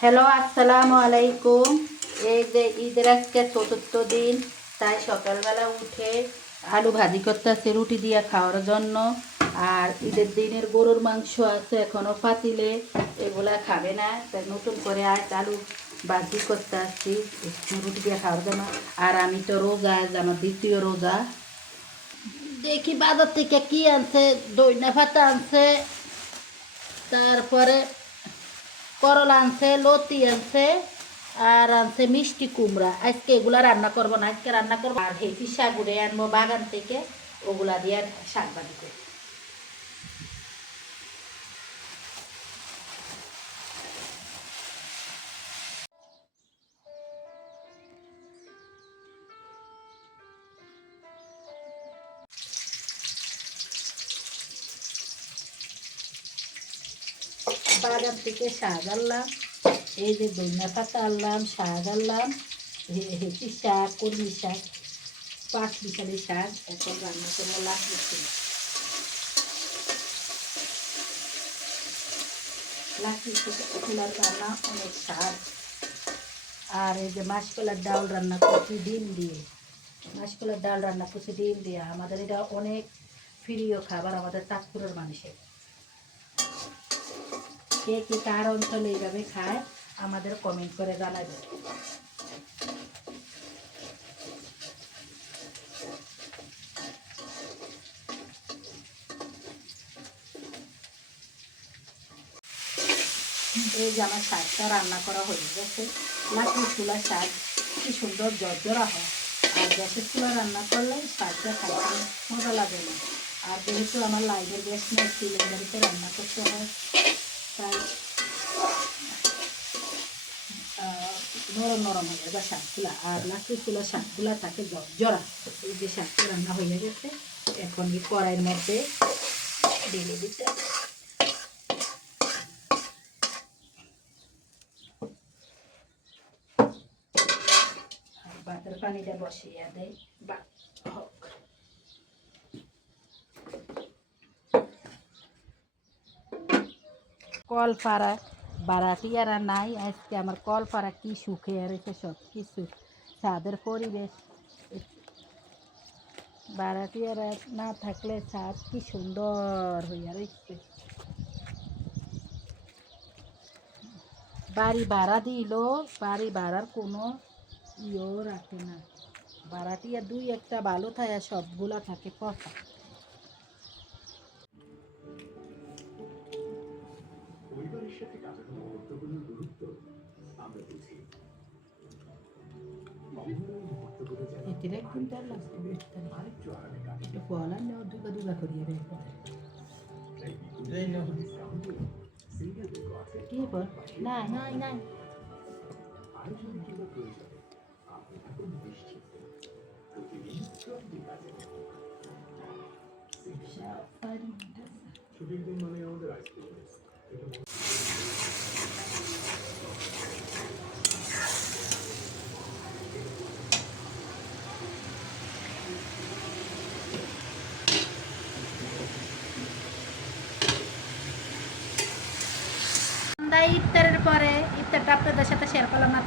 Hello, আসসালামু আলাইকুম। এই যে ঈদের আজকে চতুর্থ দিন, তাই সকালবেলা উঠে আলু ভাজি করতেছি রুটি দিয়ে খাওয়ার জন্য। আর ঈদের দিনের গরুর মাংস আছে এখনও পাতিলে, এগুলা খাবে না, তাই নতুন করে আজ আলু ভাজি করতে আসছি রুটি দিয়ে খাওয়ার জন্য। আর আমি তো রোজা, আজ আমার দ্বিতীয় রোজা। দেখি বাজার থেকে কি আনছে, দইনা পাতা আনছে, তারপরে করলা আনছে, লতি আনছে, আর আনছে মিষ্টি কুমড়া। আজকে এগুলা রান্না করবো না, আজকে রান্না করবো আর হেঁচি শাক উড়ে আনবো বাগান থেকে, ওগুলা দিয়ে শাক ভাজি করবো। বাগান থেকে শাক আনলাম, এই যে ধনিয়া পাতা আনলাম, শাক আনলাম, হেঁচি শাক, কলমি শাক, পাঁচ মিশালি শাক। এখন রান্না করবো লাকড়ি ছিল, লাকড়ি চুলার রান্না অনেক স্বাদ। আর এই যে মাসকলার ডাল রান্না করছি ডিম দিয়ে, মাসকলার ডাল রান্না করছি ডিম দিয়ে। আমাদের এটা অনেক প্রিয় খাবার আমাদের চাঁদপুরের মানুষের। কে কে কার অঞ্চলে এইভাবে খায় আমাদের কমেন্ট করে জানাবে। এই যে আমার শাকটা রান্না করা হয়ে গেছে। লাকড়ি চুলার শাক কি সুন্দর জর্জরা হয়, আর গ্যাসের চুলা রান্না করলে শাকটা খাইতে মজা লাগে না। আর যেহেতু আমার লাইনের গ্যাস নেই, সিলিন্ডারিতে রান্না করতে হয়, তাই নরম নরম হয়ে যায় শাকগুলা। আর লাকড়ি চুলার শাকগুলা থাকে জর্জরা। এই যে শাকটা রান্না হয়ে গেছে, এখন এই কড়াইয়ের মধ্যে ঢেলে দিতে ভাতের পানিটা বসিয়ে দেয় বা হোক। কল পাড়া বারাটিয়ারা নাই আজকে, আমার কল পাড়া কি সুখে রয়েছে সব কিছু, ছাদের পরিবেশ। বারাটিয়ারা না থাকলে ছাদ কি সুন্দর হইয়া রয়েছে। বাড়ি ভাড়া দিল, বাড়ি ভাড়ার কোনো ইয়েও রাখে না। ভাড়াটিয়া দুই একটা ভালো থাকে, সবগুলা থাকে পচা। এটির একদিন তার লাগবে বলার নেওয়া দুগা দুগা করিয়ে রে কি বল না নাই নাই ইফতারের পরে ইফতারটা আপনাদের সাথে শেয়ার করলাম না।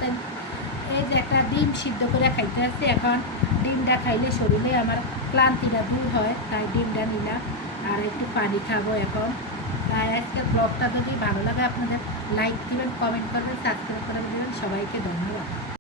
এই যে একটা ডিম সিদ্ধ করে খাইতে আসছে, এখন ডিমটা খাইলে শরীরে আমার ক্লান্তিটা দূর হয়, তাই ডিমটা নিলাম। আর একটু পানি খাবো এখন। তাই আজকে ব্লগটা যদি ভালো লাগে আপনাদের লাইক দিবেন, কমেন্ট করবেন, সাবস্ক্রাইব করে দেবেন। সবাইকে ধন্যবাদ।